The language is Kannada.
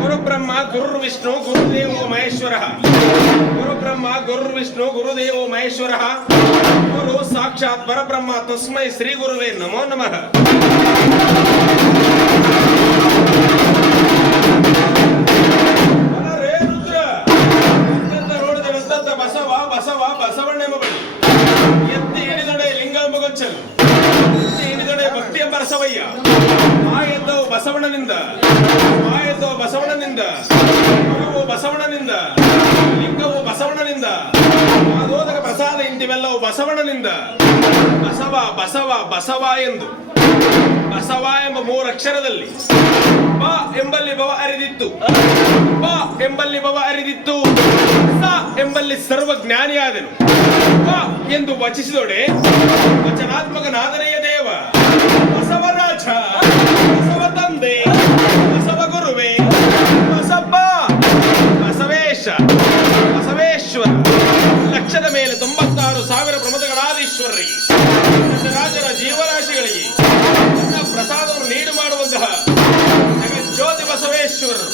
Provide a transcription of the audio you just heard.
ಗುರು ಬ್ರಹ್ಮ ಗುರು ವಿಷ್ಣು ಗುರುದೇವೋ ಮಹೇಶ್ವರ. ಗುರು ಬ್ರಹ್ಮ ಗುರು ವಿಷ್ಣು ಗುರುದೇವೋ ಮಹೇಶ್ವರ. ಗುರು ಸಾಕ್ಷಾತ್ ಪರಬ್ರಹ್ಮ ತಸ್ಮೈ ಶ್ರೀ ಗುರುವೇ ನಮೋ ನಮಃ. ಬಸವ ಬಸವ ಬಸವಣ್ಣೆಂಬ ಬಳಿ ಎತ್ತಿ ಹಿಡಿದೊಡೆ ಲಿಂಗ ಎಂಬಗೊಚ್ಚಲು, ಎತ್ತಿ ಹಿಡಿದೊಡೆ ಭಕ್ತಿ ಎಂಬ ರಸವಯ್ಯ. ಆಯದ್ದವು ಬಸವಣ್ಣನಿಂದ, ಆಯದ್ದವು ಬಸವಣ್ಣನಿಂದ, ಗುರುವು ಬಸವಣ್ಣನಿಂದ, ಲಿಂಗವು ಬಸವಣ್ಣನಿಂದ, ಆದೋದಕ ಪ್ರಸಾದ ಇಂತಿವೆಲ್ಲವೂ ಬಸವಣ್ಣನಿಂದ. ಬಸವ ಬಸವ ಬಸವ ಎಂದು ಬಸವ ಎಂಬ ಮೂರಕ್ಷರದಲ್ಲಿ ಬ ಎಂಬಲ್ಲಿ ಭವ ಅರಿದಿತ್ತು, ಬ ಎಂಬಲ್ಲಿ ಭವ ಅರಿದಿತ್ತು, ಸ ಎಂಬಲ್ಲಿ ಸರ್ವಜ್ಞಾನಿಯಾದನು. ಬ ಎಂದು ವಚಿಸಿದೊಡೆ ವಚನಾತ್ಮಕನಾದನೆಯ ದೇವ ಬಸವರಾಜ, ಬಸವ ತಂದೆ, ಬಸವ ಗುರುವೇ, ಬಸಪ್ಪ, ಬಸವೇಶ, ಬಸವೇಶ್ವರ. ಲಕ್ಷದ ಮೇಲೆ 96,000 ಪ್ರಮದಗಳಾದೀಶ್ವರರಿಗೆ, ರಾಜರ ಜೀವರಾಶಿಗಳಿಗೆ ಪ್ರಸಾದವನ್ನು ನೀಡು ಮಾಡುವಂತಹ ಜಗಜ್ಯೋತಿ ಬಸವೇಶ್ವರರು